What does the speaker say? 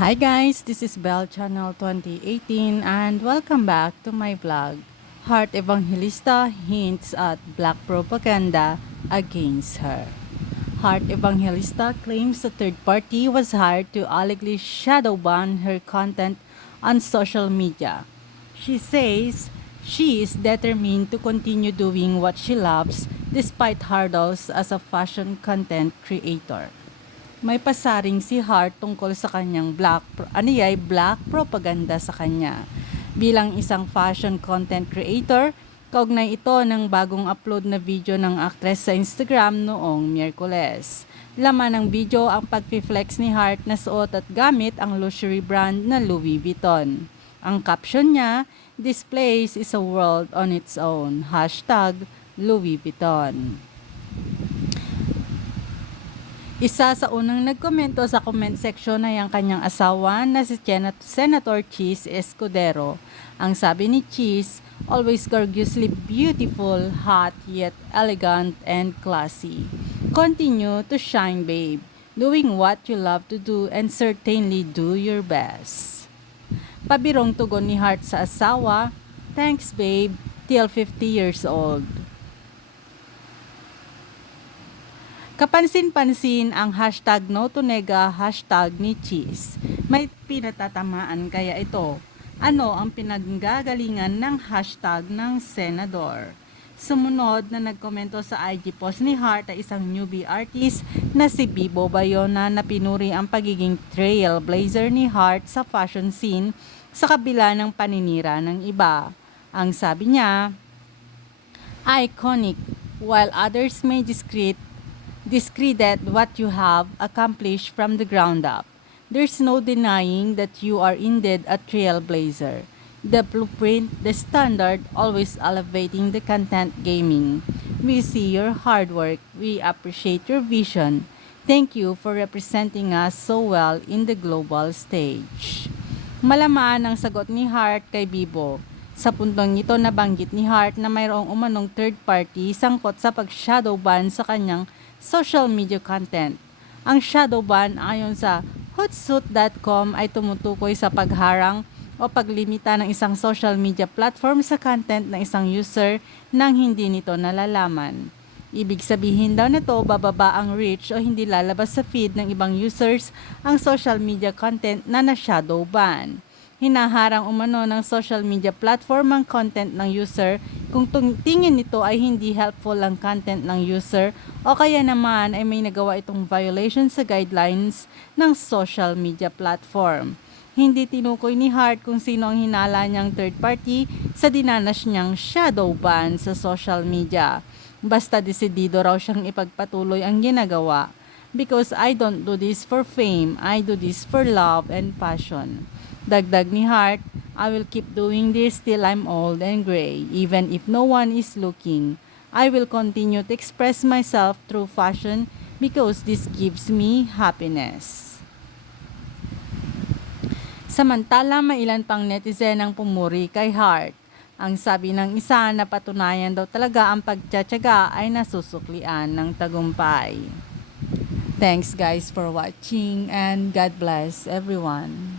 Hi guys, this is Bell Channel 2018 and welcome back to my vlog. Heart Evangelista hints at black propaganda against her. Heart Evangelista claims a third party was hired to allegedly shadow ban her content on social media. She says she is determined to continue doing what she loves despite hurdles as a fashion content creator. May pasaring si Hart tungkol sa kanyang black propaganda sa kanya. Bilang isang fashion content creator, kaugnay ito ng bagong upload na video ng aktres sa Instagram noong Miyerkules. Laman ng video ang pag-flex ni Hart na suot at gamit ang luxury brand na Louis Vuitton. Ang caption niya, "This place is a world on its own." #Louis Vuitton. Isa sa unang nagkomento sa comment section ay ang kanyang asawa na si Senator Chis Escudero. Ang sabi ni Chis, "Always gorgeously beautiful, hot, yet elegant and classy. Continue to shine, babe. Doing what you love to do and certainly do your best." Pabirong tugon ni Hart sa asawa, "Thanks, babe, till 50 years old." Kapansin-pansin ang #NoToNega ni Cheese. May pinatatamaan kaya ito? Ano ang pinanggagalingan ng hashtag ng senador? Sumunod na nagkomento sa IG post ni Hart ay isang newbie artist na si Bibo Bayona na pinuri ang pagiging trailblazer ni Hart sa fashion scene sa kabila ng paninira ng iba. Ang sabi niya, "Iconic, while others may discredit what you have accomplished from the ground up. There's no denying that you are indeed a trailblazer. The blueprint, the standard, always elevating the content gaming. We see your hard work. We appreciate your vision. Thank you for representing us so well in the global stage." Malaman ang sagot ni Hart kay Bibo. Sa puntong ito nabanggit ni Hart na mayroong umanong third party sangkot sa pag-shadow ban sa kanyang social media content. Ang shadow ban ayon sa Hootsuite.com ay tumutukoy sa pagharang o paglimita ng isang social media platform sa content ng isang user nang hindi nito nalalaman. Ibig sabihin daw nito bababa ang reach o hindi lalabas sa feed ng ibang users ang social media content na na-shadow ban. Hinaharang umano ng social media platform ang content ng user kung tingin nito ay hindi helpful ang content ng user o kaya naman ay may nagawa itong violation sa guidelines ng social media platform. Hindi tinukoy ni Hart kung sino ang hinala niyang third party sa dinanas niyang shadow ban sa social media. Basta desidido raw siyang ipagpatuloy ang ginagawa. "Because I don't do this for fame, I do this for love and passion." Dagdag ni Hart, "I will keep doing this till I'm old and gray, even if no one is looking. I will continue to express myself through fashion because this gives me happiness." Samantala, may ilan pang netizen ang pumuri kay Hart. Ang sabi ng isa na patunayan daw talaga ang pagtsatsaga ay nasusuklian ng tagumpay. Thanks guys for watching and God bless everyone.